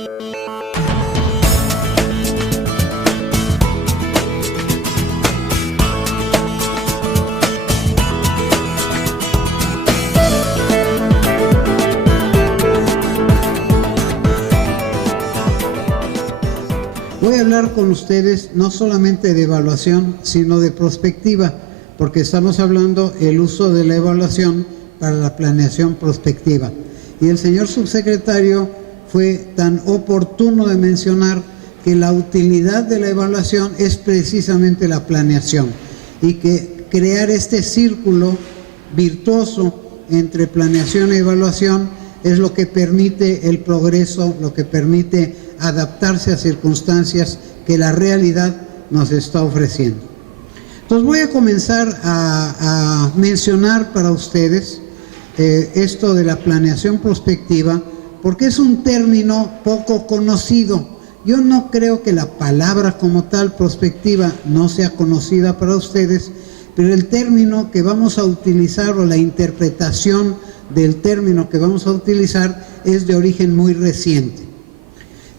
Voy a hablar con ustedes no solamente de evaluación, sino de prospectiva, porque estamos hablando del uso de la evaluación para la planeación prospectiva. Y el señor subsecretario fue tan oportuno de mencionar que la utilidad de la evaluación es precisamente la planeación y que crear este círculo virtuoso entre planeación y evaluación es lo que permite el progreso, lo que permite adaptarse a circunstancias que la realidad nos está ofreciendo. Entonces voy a comenzar a mencionar para ustedes esto de la planeación prospectiva, porque es un término poco conocido. Yo no creo que la palabra como tal, prospectiva, no sea conocida para ustedes, pero el término que vamos a utilizar o la interpretación del término que vamos a utilizar es de origen muy reciente.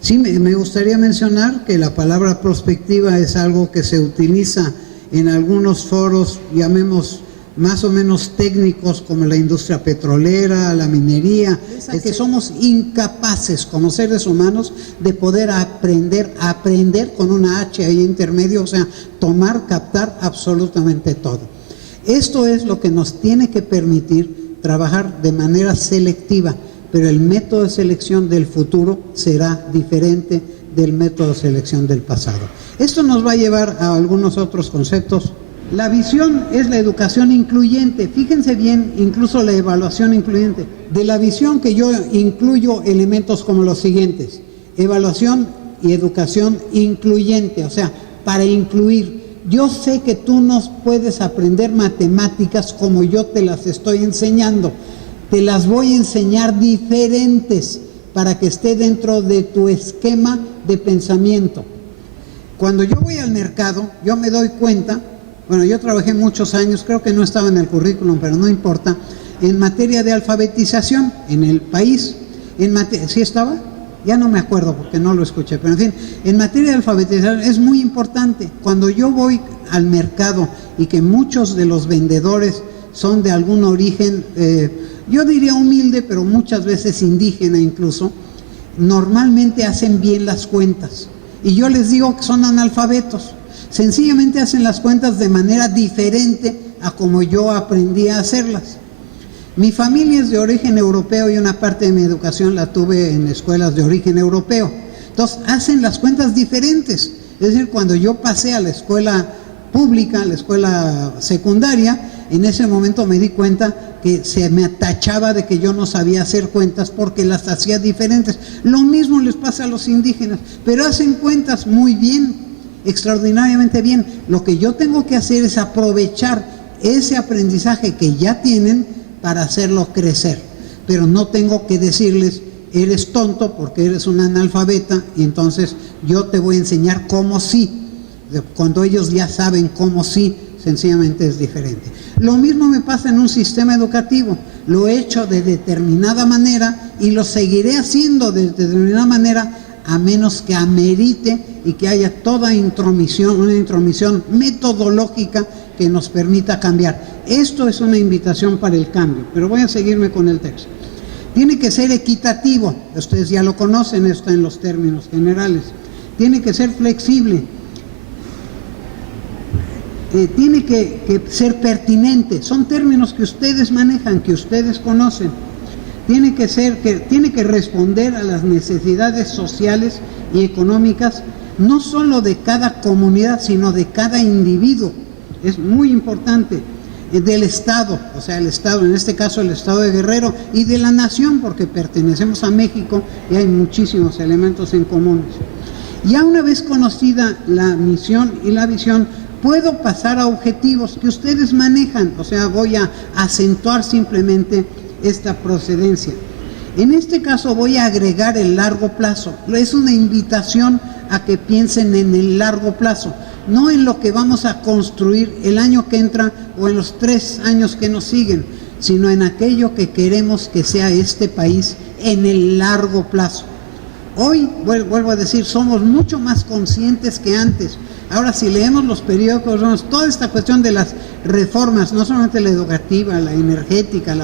Sí, me gustaría mencionar que la palabra prospectiva es algo que se utiliza en algunos foros, llamemos más o menos técnicos, como la industria petrolera, la minería, que somos incapaces como seres humanos de poder aprender con una H ahí intermedio, o sea, tomar, captar absolutamente todo. Esto es lo que nos tiene que permitir trabajar de manera selectiva, pero el método de selección del futuro será diferente del método de selección del pasado. Esto nos va a llevar a algunos otros conceptos. La visión es la educación incluyente. Fíjense bien, incluso la evaluación incluyente. De la visión que yo incluyo elementos como los siguientes: evaluación y educación incluyente, o sea, para incluir. Yo sé que tú no puedes aprender matemáticas como yo te las estoy enseñando. Te las voy a enseñar diferentes para que esté dentro de tu esquema de pensamiento. Cuando yo voy al mercado, yo me doy cuenta, bueno, yo trabajé muchos años, creo que no estaba en el currículum, pero no importa, en materia de alfabetización en el país. ¿Sí estaba? Ya no me acuerdo porque no lo escuché, pero en fin, en materia de alfabetización es muy importante. Cuando yo voy al mercado y que muchos de los vendedores son de algún origen, yo diría humilde, pero muchas veces indígena incluso, normalmente hacen bien las cuentas. Y yo les digo que son analfabetos. Sencillamente hacen las cuentas de manera diferente a como yo aprendí a hacerlas. Mi familia es de origen europeo y una parte de mi educación la tuve en escuelas de origen europeo. Entonces hacen las cuentas diferentes. Es decir, cuando yo pasé a la escuela pública, a la escuela secundaria, en ese momento me di cuenta que se me tachaba de que yo no sabía hacer cuentas porque las hacía diferentes. Lo mismo les pasa a los indígenas, pero hacen cuentas muy bien, extraordinariamente bien. Lo que yo tengo que hacer es aprovechar ese aprendizaje que ya tienen para hacerlo crecer, pero no tengo que decirles: eres tonto porque eres un analfabeta y entonces yo te voy a enseñar cómo sí. Cuando ellos ya saben cómo sí, sencillamente es diferente. Lo mismo me pasa en un sistema educativo. Lo he hecho de determinada manera y lo seguiré haciendo de determinada manera, a menos que amerite y que haya toda intromisión, una intromisión metodológica que nos permita cambiar. Esto es una invitación para el cambio, pero voy a seguirme con el texto. Tiene que ser equitativo, ustedes ya lo conocen, esto en los términos generales. Tiene que ser flexible. Tiene que ser pertinente. Son términos que ustedes manejan, que ustedes conocen. Tiene que responder a las necesidades sociales y económicas, no solo de cada comunidad, sino de cada individuo. Es muy importante. Del Estado, o sea, el Estado, en este caso el Estado de Guerrero, y de la nación, porque pertenecemos a México y hay muchísimos elementos en comunes. Ya una vez conocida la misión y la visión, puedo pasar a objetivos que ustedes manejan, o sea, voy a acentuar simplemente esta procedencia. En este caso voy a agregar el largo plazo. Es una invitación a que piensen en el largo plazo, no en lo que vamos a construir el año que entra o en los 3 años que nos siguen, sino en aquello que queremos que sea este país en el largo plazo. Hoy, vuelvo a decir, somos mucho más conscientes que antes. Ahora, si leemos los periódicos, vemos toda esta cuestión de las reformas, no solamente la educativa, la energética,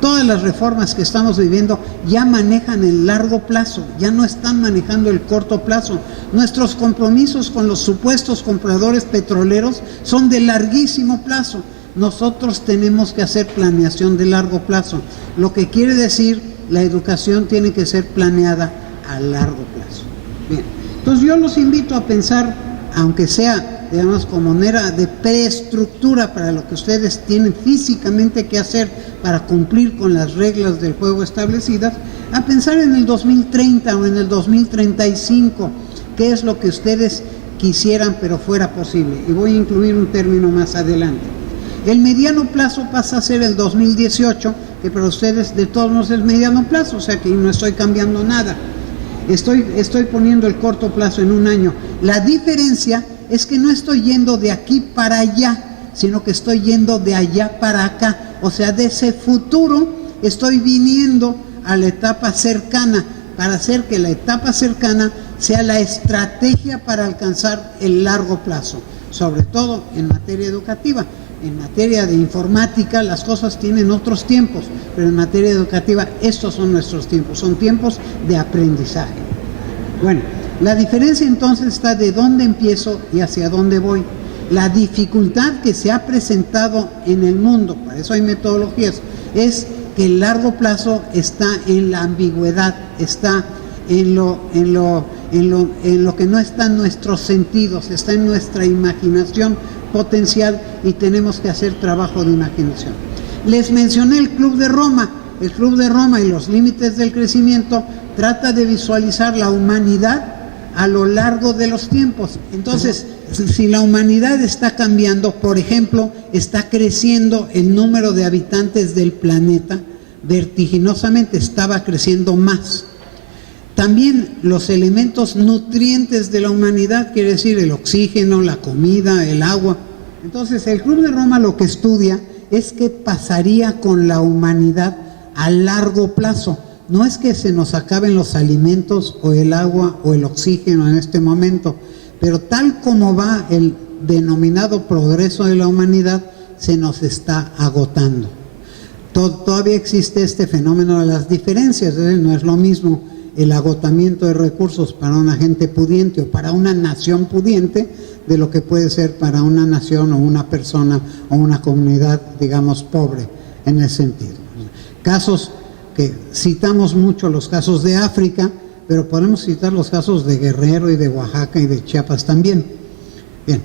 todas las reformas que estamos viviendo ya manejan el largo plazo, ya no están manejando el corto plazo. Nuestros compromisos con los supuestos compradores petroleros son de larguísimo plazo. Nosotros tenemos que hacer planeación de largo plazo, lo que quiere decir la educación tiene que ser planeada a largo plazo. Bien, entonces yo los invito a pensar, aunque sea, digamos, como manera de preestructura para lo que ustedes tienen físicamente que hacer para cumplir con las reglas del juego establecidas, a pensar en el 2030 o en el 2035, qué es lo que ustedes quisieran pero fuera posible. Y voy a incluir un término más adelante. El mediano plazo pasa a ser el 2018, que para ustedes de todos modos es mediano plazo, o sea que no estoy cambiando nada. Estoy poniendo el corto plazo en un año. La diferencia es que no estoy yendo de aquí para allá, sino que estoy yendo de allá para acá. O sea, de ese futuro estoy viniendo a la etapa cercana para hacer que la etapa cercana sea la estrategia para alcanzar el largo plazo, sobre todo en materia educativa. En materia de informática las cosas tienen otros tiempos, pero en materia educativa estos son nuestros tiempos, son tiempos de aprendizaje. Bueno, la diferencia entonces está de dónde empiezo y hacia dónde voy. La dificultad que se ha presentado en el mundo, para eso hay metodologías, es que el largo plazo está en la ambigüedad, está en lo que no está en nuestros sentidos, está en nuestra imaginación potencial y tenemos que hacer trabajo de imaginación. Les mencioné el Club de Roma. El Club de Roma y los límites del crecimiento trata de visualizar la humanidad a lo largo de los tiempos. Entonces, si la humanidad está cambiando, por ejemplo, está creciendo el número de habitantes del planeta vertiginosamente, estaba creciendo más. También los elementos nutrientes de la humanidad, quiere decir el oxígeno, la comida, el agua. Entonces el Club de Roma lo que estudia es qué pasaría con la humanidad a largo plazo. No es que se nos acaben los alimentos o el agua o el oxígeno en este momento, pero tal como va el denominado progreso de la humanidad, se nos está agotando. Todavía existe este fenómeno de las diferencias, no es lo mismo el agotamiento de recursos para una gente pudiente o para una nación pudiente de lo que puede ser para una nación o una persona o una comunidad, digamos, pobre en ese sentido. Casos que citamos mucho, los casos de África, pero podemos citar los casos de Guerrero y de Oaxaca y de Chiapas también. Bien,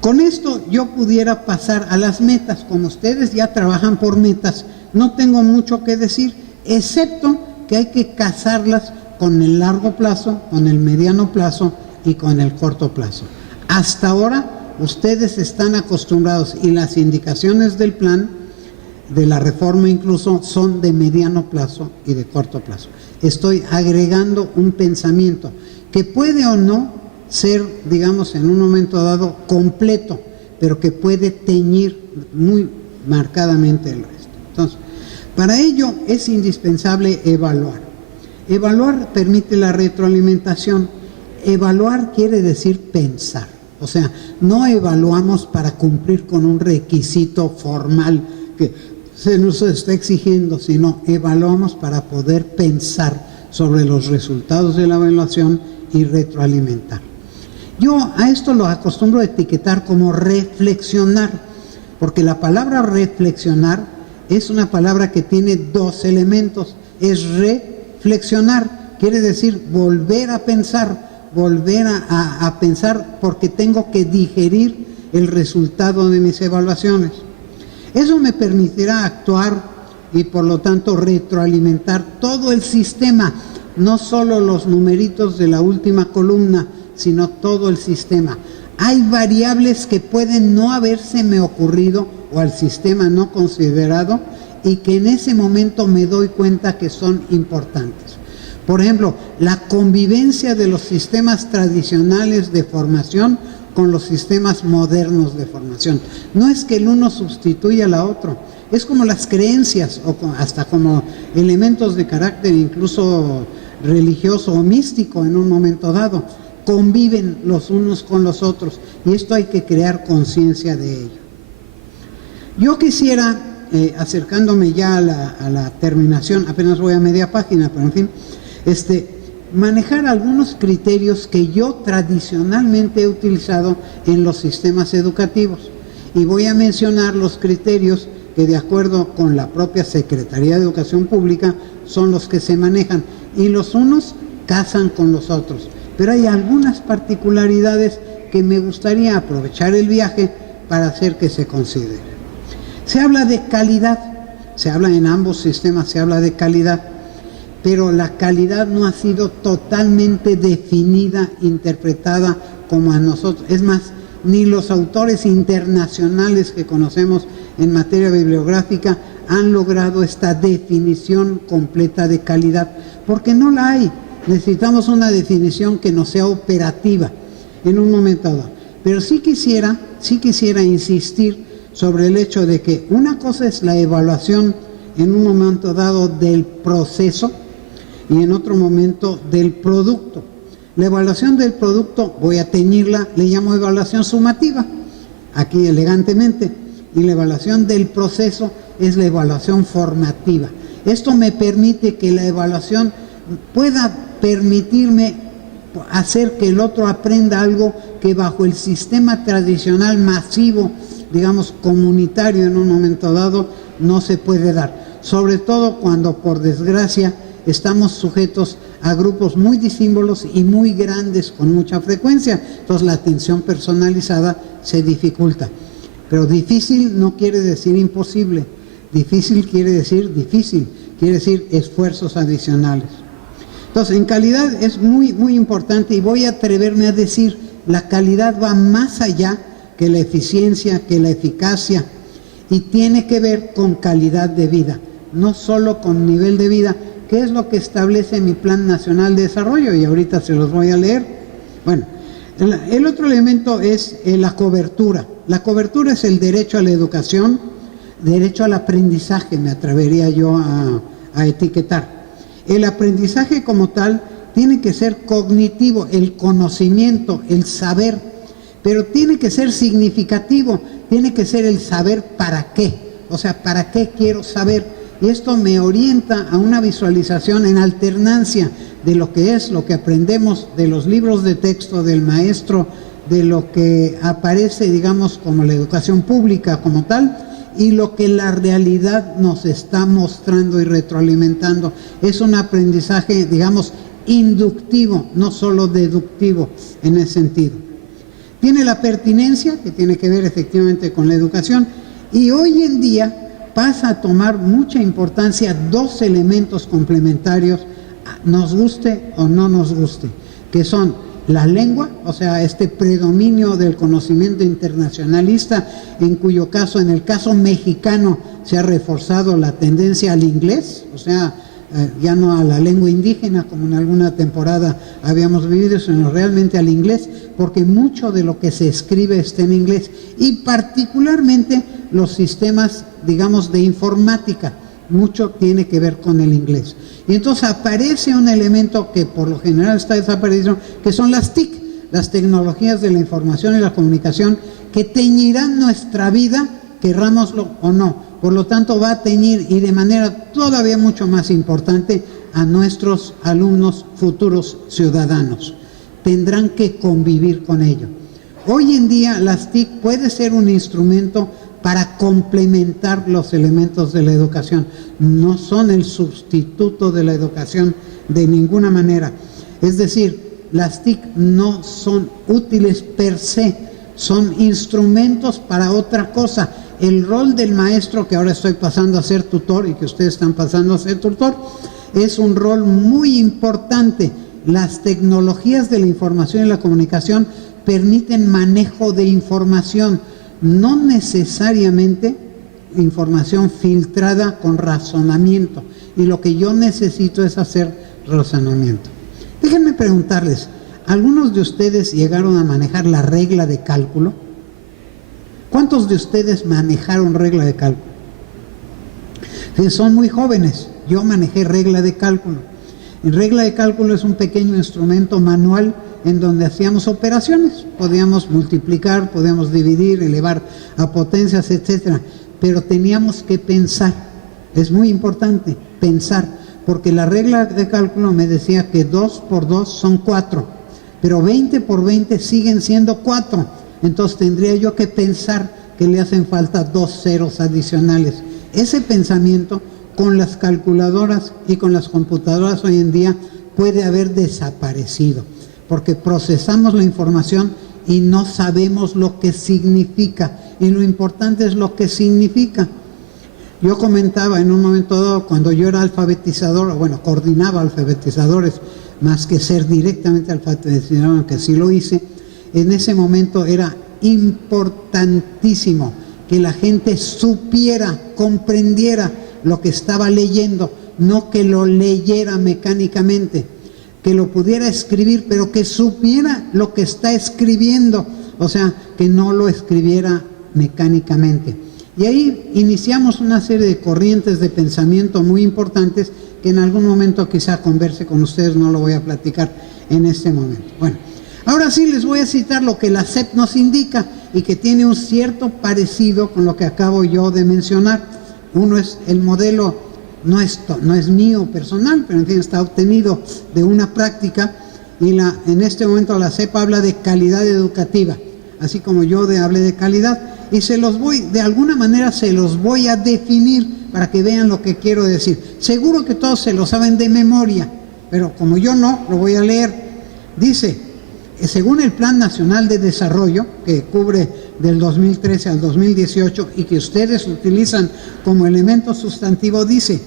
con esto yo pudiera pasar a las metas. Como ustedes ya trabajan por metas, no tengo mucho que decir, excepto que hay que casarlas con el largo plazo, con el mediano plazo y con el corto plazo. Hasta ahora ustedes están acostumbrados y las indicaciones del plan, de la reforma incluso, son de mediano plazo y de corto plazo. Estoy agregando un pensamiento que puede o no ser, digamos, en un momento dado completo, pero que puede teñir muy marcadamente el resto. Entonces, para ello es indispensable evaluar. Evaluar permite la retroalimentación. Evaluar quiere decir pensar. O sea, no evaluamos para cumplir con un requisito formal que se nos está exigiendo, sino evaluamos para poder pensar sobre los resultados de la evaluación y retroalimentar. Yo a esto lo acostumbro a etiquetar como reflexionar, porque la palabra reflexionar es una palabra que tiene dos elementos. Es reflexionar, quiere decir volver a pensar, volver a pensar porque tengo que digerir el resultado de mis evaluaciones. Eso me permitirá actuar y por lo tanto retroalimentar todo el sistema, no solo los numeritos de la última columna, sino todo el sistema. Hay variables que pueden no habérseme ocurrido o al sistema no considerado y que en ese momento me doy cuenta que son importantes. Por ejemplo, la convivencia de los sistemas tradicionales de formación con los sistemas modernos de formación. No es que el uno sustituya al otro, es como las creencias o hasta como elementos de carácter incluso religioso o místico en un momento dado. Conviven los unos con los otros y esto hay que crear conciencia de ello. Yo quisiera, acercándome ya a la terminación, apenas voy a media página, pero en fin, manejar algunos criterios que yo tradicionalmente he utilizado en los sistemas educativos. Y voy a mencionar los criterios que, de acuerdo con la propia Secretaría de Educación Pública, son los que se manejan. Y los unos casan con los otros. Pero hay algunas particularidades que me gustaría aprovechar el viaje para hacer que se considere. Se habla de calidad, se habla en ambos sistemas, se habla de calidad. Pero la calidad no ha sido totalmente definida, interpretada como a nosotros. Es más, ni los autores internacionales que conocemos en materia bibliográfica han logrado esta definición completa de calidad, porque no la hay. Necesitamos una definición que no sea operativa en un momento dado. Pero sí quisiera insistir sobre el hecho de que una cosa es la evaluación en un momento dado del proceso, y en otro momento del producto. La evaluación del producto, voy a teñirla, le llamo evaluación sumativa, aquí elegantemente, y la evaluación del proceso es la evaluación formativa. Esto me permite que la evaluación pueda permitirme hacer que el otro aprenda algo que bajo el sistema tradicional masivo, digamos comunitario en un momento dado, no se puede dar. Sobre todo cuando, por desgracia, estamos sujetos a grupos muy disímbolos y muy grandes con mucha frecuencia. Entonces la atención personalizada se dificulta. Pero difícil no quiere decir imposible. Difícil quiere decir difícil. Quiere decir esfuerzos adicionales. Entonces en calidad es muy, muy importante y voy a atreverme a decir la calidad va más allá que la eficiencia, que la eficacia y tiene que ver con calidad de vida. No solo con nivel de vida, que es lo que establece mi Plan Nacional de Desarrollo, y ahorita se los voy a leer. Bueno, el otro elemento es la cobertura. La cobertura es el derecho a la educación, derecho al aprendizaje, me atrevería yo a etiquetar. El aprendizaje como tal tiene que ser cognitivo, el conocimiento, el saber, pero tiene que ser significativo, tiene que ser el saber para qué, o sea, para qué quiero saber. Y esto me orienta a una visualización en alternancia de lo que es, lo que aprendemos de los libros de texto del maestro, de lo que aparece, digamos, como la educación pública como tal, y lo que la realidad nos está mostrando y retroalimentando. Es un aprendizaje, digamos, inductivo, no solo deductivo en ese sentido. Tiene la pertinencia, que tiene que ver efectivamente con la educación, y hoy en día pasa a tomar mucha importancia dos elementos complementarios, nos guste o no nos guste, que son la lengua, o sea, este predominio del conocimiento internacionalista, en cuyo caso, en el caso mexicano, se ha reforzado la tendencia al inglés, o sea, ya no a la lengua indígena, como en alguna temporada habíamos vivido, sino realmente al inglés, porque mucho de lo que se escribe está en inglés, y particularmente los sistemas, digamos, de informática, mucho tiene que ver con el inglés. Y entonces aparece un elemento que por lo general está desapareciendo, que son las TIC, las tecnologías de la información y la comunicación, que teñirán nuestra vida, querrámoslo o no. Por lo tanto, va a teñir, y de manera todavía mucho más importante, a nuestros alumnos futuros ciudadanos. Tendrán que convivir con ello. Hoy en día las TIC puede ser un instrumento para complementar los elementos de la educación. No son el sustituto de la educación de ninguna manera. Es decir, las TIC no son útiles per se, son instrumentos para otra cosa. El rol del maestro, que ahora estoy pasando a ser tutor y que ustedes están pasando a ser tutor, es un rol muy importante. Las tecnologías de la información y la comunicación permiten manejo de información, no necesariamente información filtrada con razonamiento. Y lo que yo necesito es hacer razonamiento. Déjenme preguntarles, ¿algunos de ustedes llegaron a manejar la regla de cálculo? ¿Cuántos de ustedes manejaron regla de cálculo? Si son muy jóvenes, yo manejé regla de cálculo. En regla de cálculo es un pequeño instrumento manual en donde hacíamos operaciones, podíamos multiplicar, podíamos dividir, elevar a potencias, etcétera, pero teníamos que pensar. Es muy importante pensar, porque la regla de cálculo me decía que 2 por 2 son 4, pero 20 por 20 siguen siendo 4. Entonces tendría yo que pensar que le hacen falta 2 ceros adicionales. Ese pensamiento con las calculadoras y con las computadoras hoy en día puede haber desaparecido, porque procesamos la información y no sabemos lo que significa, y lo importante es lo que significa. Yo comentaba en un momento dado, cuando yo era alfabetizador, bueno, coordinaba alfabetizadores, más que ser directamente alfabetizador, aunque sí lo hice, en ese momento era importantísimo que la gente supiera, comprendiera lo que estaba leyendo, no que lo leyera mecánicamente, que lo pudiera escribir, pero que supiera lo que está escribiendo, o sea, que no lo escribiera mecánicamente. Y ahí iniciamos una serie de corrientes de pensamiento muy importantes que en algún momento quizá converse con ustedes, no lo voy a platicar en este momento. Bueno, ahora sí les voy a citar lo que la SEP nos indica y que tiene un cierto parecido con lo que acabo yo de mencionar. Uno es el modelo, no es mío personal, pero en fin está obtenido de una práctica, y en este momento la SEP habla de calidad educativa, así como yo hablé de calidad. Y de alguna manera se los voy a definir para que vean lo que quiero decir. Seguro que todos se lo saben de memoria, pero como yo no, lo voy a leer. Dice, según el Plan Nacional de Desarrollo, que cubre del 2013 al 2018 y que ustedes utilizan como elemento sustantivo, dice,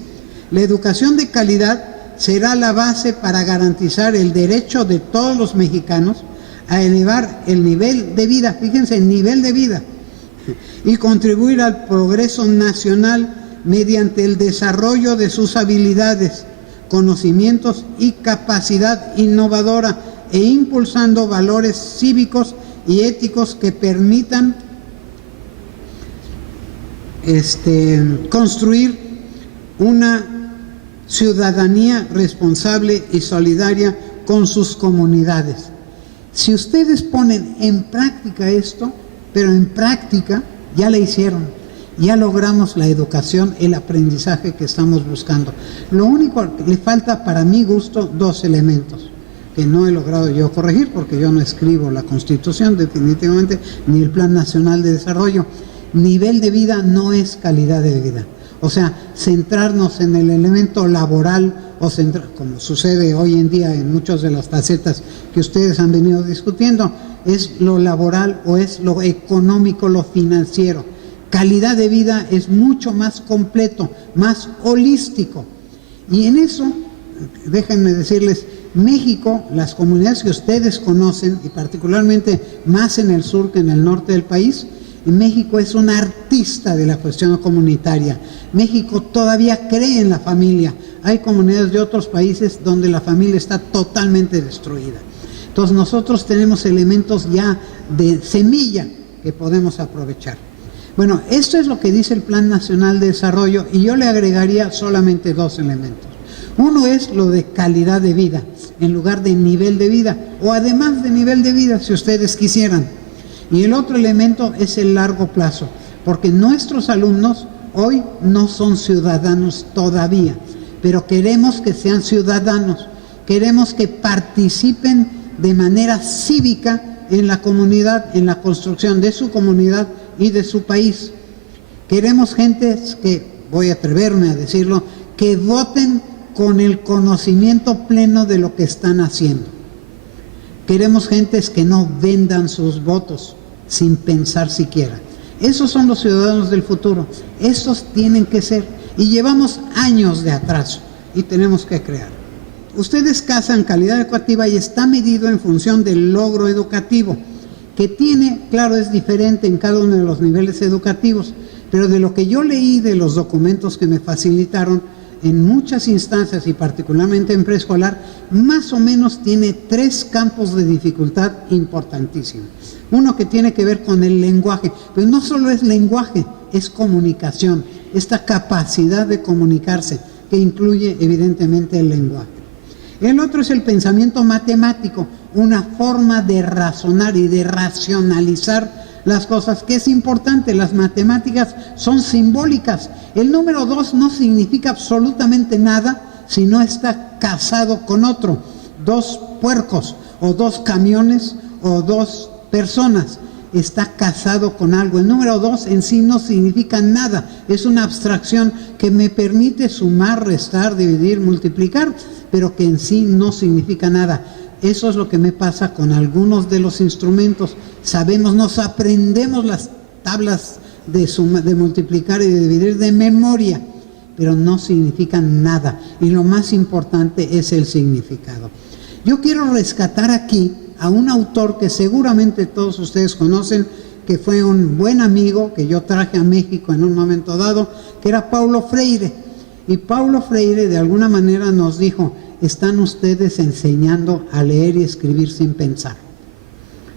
la educación de calidad será la base para garantizar el derecho de todos los mexicanos a elevar el nivel de vida, fíjense, el nivel de vida, y contribuir al progreso nacional mediante el desarrollo de sus habilidades, conocimientos y capacidad innovadora, e impulsando valores cívicos y éticos que permitan construir una ciudadanía responsable y solidaria con sus comunidades. Si ustedes ponen en práctica esto, pero en práctica ya la hicieron, ya logramos la educación, el aprendizaje que estamos buscando. Lo único que le falta, para mi gusto, 2 elementos que no he logrado yo corregir, porque yo no escribo la Constitución definitivamente, ni el Plan Nacional de Desarrollo. Nivel de vida no es calidad de vida. O sea, centrarnos en el elemento laboral, como sucede hoy en día en muchas de las facetas que ustedes han venido discutiendo, es lo laboral o es lo económico, lo financiero. Calidad de vida es mucho más completo, más holístico. Y en eso, déjenme decirles, México, las comunidades que ustedes conocen, y particularmente más en el sur que en el norte del país, México es un artista de la cuestión comunitaria. México todavía cree en la familia. Hay comunidades de otros países donde la familia está totalmente destruida. Entonces nosotros tenemos elementos ya de semilla que podemos aprovechar. Bueno, esto es lo que dice el Plan Nacional de Desarrollo, y yo le agregaría solamente 2 elementos. Uno es lo de calidad de vida, en lugar de nivel de vida, o además de nivel de vida, si ustedes quisieran. Y el otro elemento es el largo plazo, porque nuestros alumnos hoy no son ciudadanos todavía, pero queremos que sean ciudadanos, queremos que participen de manera cívica en la comunidad, en la construcción de su comunidad y de su país. Queremos gentes que, voy a atreverme a decirlo, que voten con el conocimiento pleno de lo que están haciendo. Queremos gentes que no vendan sus votos sin pensar siquiera. Esos son los ciudadanos del futuro. Esos tienen que ser. Y llevamos años de atraso y tenemos que crear. Ustedes casan calidad educativa y está medido en función del logro educativo, que tiene, claro, es diferente en cada uno de los niveles educativos, pero de lo que yo leí de los documentos que me facilitaron, en muchas instancias y particularmente en preescolar, más o menos tiene 3 campos de dificultad importantísimos. Uno que tiene que ver con el lenguaje, pero no solo es lenguaje, es comunicación, esta capacidad de comunicarse que incluye evidentemente el lenguaje. El otro es el pensamiento matemático, una forma de razonar y de racionalizar las cosas, que es importante. Las matemáticas son simbólicas. El número 2 no significa absolutamente nada si no está casado con otro. 2 puercos, o 2 camiones, o 2 personas. Está casado con algo. El número 2 en sí no significa nada. Es una abstracción que me permite sumar, restar, dividir, multiplicar, pero que en sí no significa nada. Eso es lo que me pasa con algunos de los instrumentos. Sabemos, nos aprendemos las tablas de multiplicar y de dividir de memoria, pero no significan nada. Y lo más importante es el significado. Yo quiero rescatar aquí a un autor que seguramente todos ustedes conocen, que fue un buen amigo que yo traje a México en un momento dado, que era Paulo Freire. Y Paulo Freire de alguna manera nos dijo: están ustedes enseñando a leer y escribir sin pensar.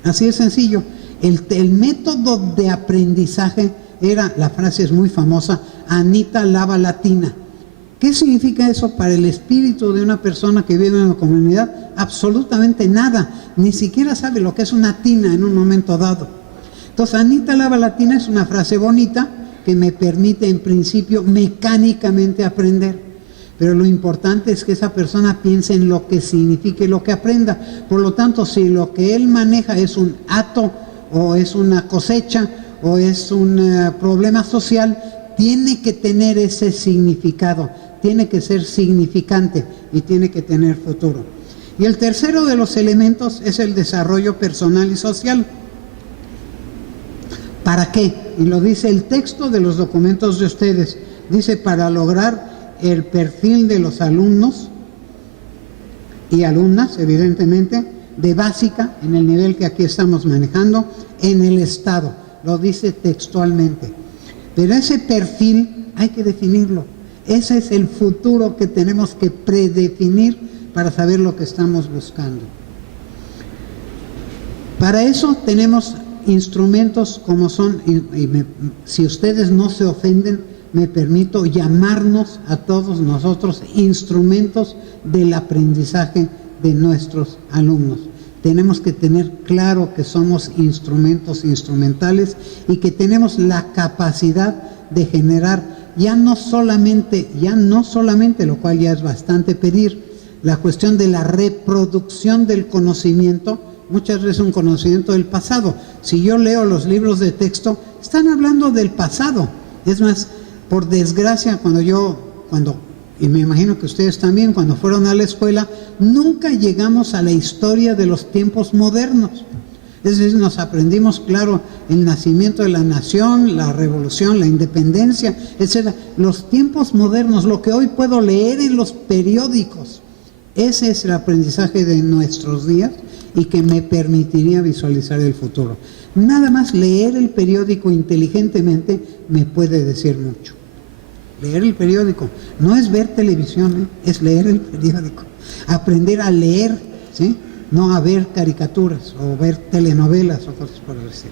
Así de sencillo. El método de aprendizaje era, la frase es muy famosa, Anita lava latina. ¿Qué significa eso para el espíritu de una persona que vive en una comunidad? Absolutamente nada. Ni siquiera sabe lo que es una tina en un momento dado. Entonces, Anita lava latina es una frase bonita que me permite en principio mecánicamente aprender. Pero lo importante es que esa persona piense en lo que signifique lo que aprenda. Por lo tanto, si lo que él maneja es un hato, o es una cosecha, o es un problema social, tiene que tener ese significado, tiene que ser significante y tiene que tener futuro. Y el tercero de los elementos es el desarrollo personal y social. ¿Para qué? Y lo dice el texto de los documentos de ustedes. Dice: para lograr el perfil de los alumnos y alumnas, evidentemente, de básica, en el nivel que aquí estamos manejando, en el Estado. Lo dice textualmente. Pero ese perfil hay que definirlo. Ese es el futuro que tenemos que predefinir para saber lo que estamos buscando. Para eso tenemos instrumentos como son, si ustedes no se ofenden, me permito llamarnos a todos nosotros instrumentos del aprendizaje de nuestros alumnos. Tenemos que tener claro que somos instrumentos instrumentales y que tenemos la capacidad de generar ya no solamente, lo cual ya es bastante pedir, la cuestión de la reproducción del conocimiento, muchas veces un conocimiento del pasado. Si yo leo los libros de texto, están hablando del pasado. Es más, por desgracia, y me imagino que ustedes también, cuando fueron a la escuela, nunca llegamos a la historia de los tiempos modernos. Es decir, nos aprendimos, claro, el nacimiento de la nación, la revolución, la independencia, etc. Los tiempos modernos, lo que hoy puedo leer en los periódicos, ese es el aprendizaje de nuestros días y que me permitiría visualizar el futuro. Nada más leer el periódico inteligentemente me puede decir mucho. Leer el periódico no es ver televisión, es leer el periódico. Aprender a leer, ¿sí? No a ver caricaturas o ver telenovelas o cosas por el estilo.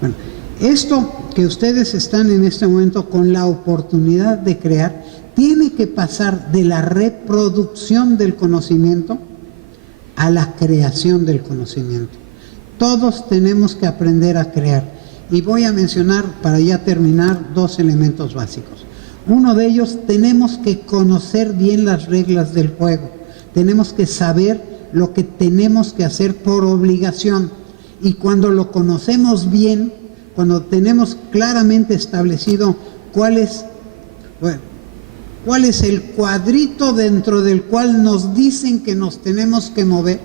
Bueno, esto que ustedes están en este momento con la oportunidad de crear, tiene que pasar de la reproducción del conocimiento a la creación del conocimiento. Todos tenemos que aprender a crear. Y voy a mencionar, para ya terminar, 2 elementos básicos. Uno de ellos, tenemos que conocer bien las reglas del juego. Tenemos que saber lo que tenemos que hacer por obligación. Y cuando lo conocemos bien, cuando tenemos claramente establecido cuál es el cuadrito dentro del cual nos dicen que nos tenemos que mover,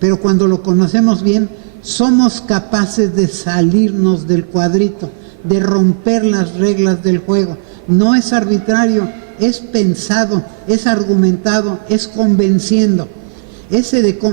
pero cuando lo conocemos bien, somos capaces de salirnos del cuadrito, de romper las reglas del juego. No es arbitrario, es pensado, es argumentado, es convenciendo.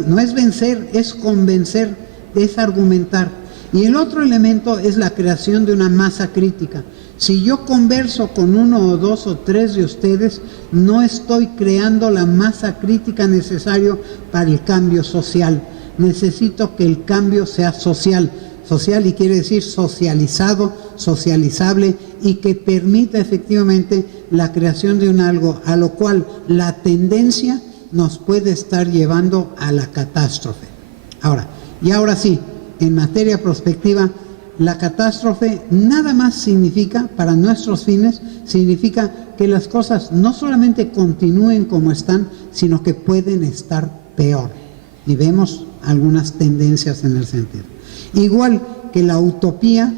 No es vencer, es convencer, es argumentar. Y el otro elemento es la creación de una masa crítica. Si yo converso con 1 o 2 o 3 de ustedes, no estoy creando la masa crítica necesaria para el cambio social. Necesito que el cambio sea social. Social y quiere decir socializado, socializable y que permita efectivamente la creación de un algo a lo cual la tendencia nos puede estar llevando a la catástrofe. Ahora sí, en materia prospectiva, la catástrofe nada más significa, para nuestros fines, significa que las cosas no solamente continúen como están, sino que pueden estar peor. Y vemos algunas tendencias en el sentido. Igual que la utopía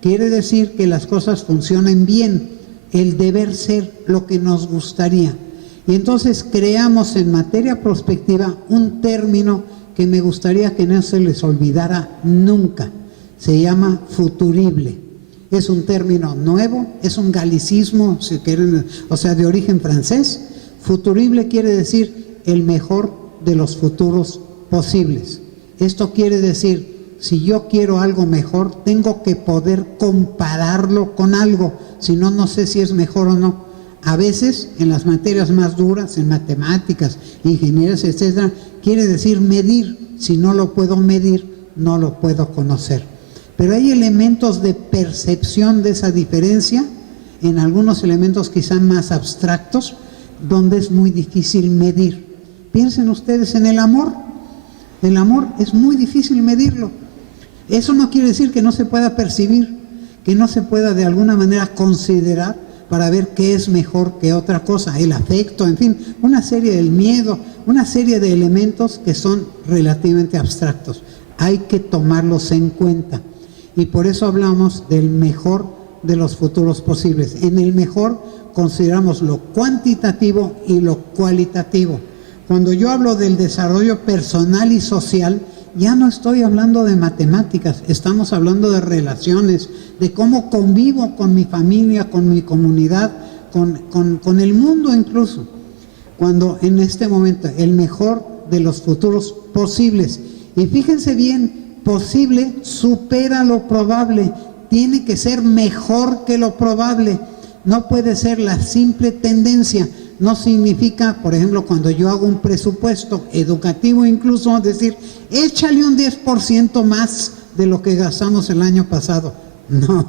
quiere decir que las cosas funcionen bien, el deber ser, lo que nos gustaría. Y entonces creamos en materia prospectiva un término que me gustaría que no se les olvidara nunca. Se llama futurible. Es un término nuevo, es un galicismo, si quieren, o sea, de origen francés. Futurible quiere decir el mejor de los futuros posibles. Esto quiere decir, si yo quiero algo mejor, tengo que poder compararlo con algo, si no, no sé si es mejor o no. A veces, en las materias más duras, en matemáticas, ingenierías, etcétera, quiere decir medir. Si no lo puedo medir, no lo puedo conocer. Pero hay elementos de percepción de esa diferencia, en algunos elementos quizá más abstractos, donde es muy difícil medir. Piensen ustedes en el amor. El amor es muy difícil medirlo. Eso no quiere decir que no se pueda percibir, que no se pueda de alguna manera considerar para ver qué es mejor que otra cosa, el afecto, en fin, una serie del miedo, una serie de elementos que son relativamente abstractos. Hay que tomarlos en cuenta. Y por eso hablamos del mejor de los futuros posibles. En el mejor consideramos lo cuantitativo y lo cualitativo. Cuando yo hablo del desarrollo personal y social, ya no estoy hablando de matemáticas, estamos hablando de relaciones, de cómo convivo con mi familia, con mi comunidad, con el mundo incluso. Cuando en este momento el mejor de los futuros posibles, y fíjense bien, posible supera lo probable, tiene que ser mejor que lo probable, no puede ser la simple tendencia. No significa, por ejemplo, cuando yo hago un presupuesto educativo incluso, decir, échale un 10% más de lo que gastamos el año pasado. No.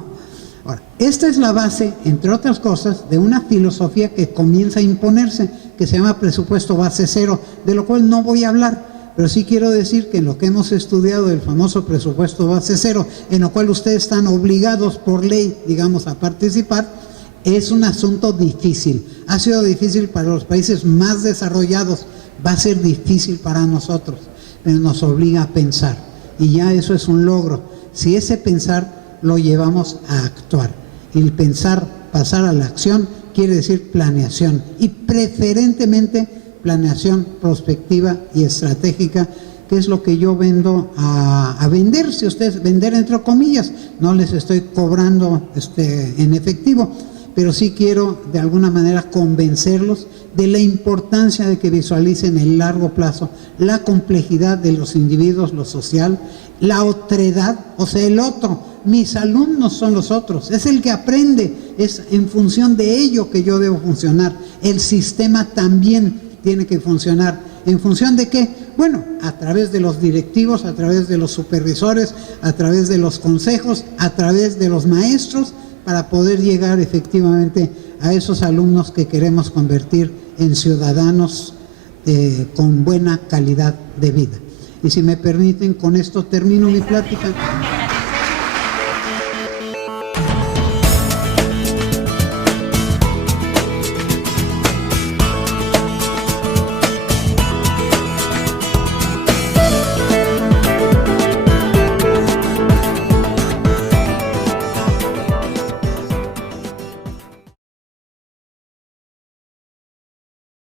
Ahora, esta es la base, entre otras cosas, de una filosofía que comienza a imponerse, que se llama presupuesto base cero, de lo cual no voy a hablar, pero sí quiero decir que en lo que hemos estudiado del famoso presupuesto base cero, en lo cual ustedes están obligados por ley, digamos, a participar, es un asunto difícil. Ha sido difícil para los países más desarrollados, va a ser difícil para nosotros, pero nos obliga a pensar. Y ya eso es un logro. Si ese pensar lo llevamos a actuar. Y el pensar, pasar a la acción, quiere decir planeación. Y preferentemente planeación prospectiva y estratégica, que es lo que yo vendo a vender, si ustedes, vender entre comillas. No les estoy cobrando en efectivo, pero sí quiero de alguna manera convencerlos de la importancia de que visualicen el largo plazo, la complejidad de los individuos, lo social, la otredad, o sea, el otro. Mis alumnos son los otros, es el que aprende, es en función de ello que yo debo funcionar. El sistema también tiene que funcionar. ¿En función de qué? Bueno, a través de los directivos, a través de los supervisores, a través de los consejos, a través de los maestros, para poder llegar efectivamente a esos alumnos que queremos convertir en ciudadanos con buena calidad de vida. Y si me permiten, con esto termino mi plática.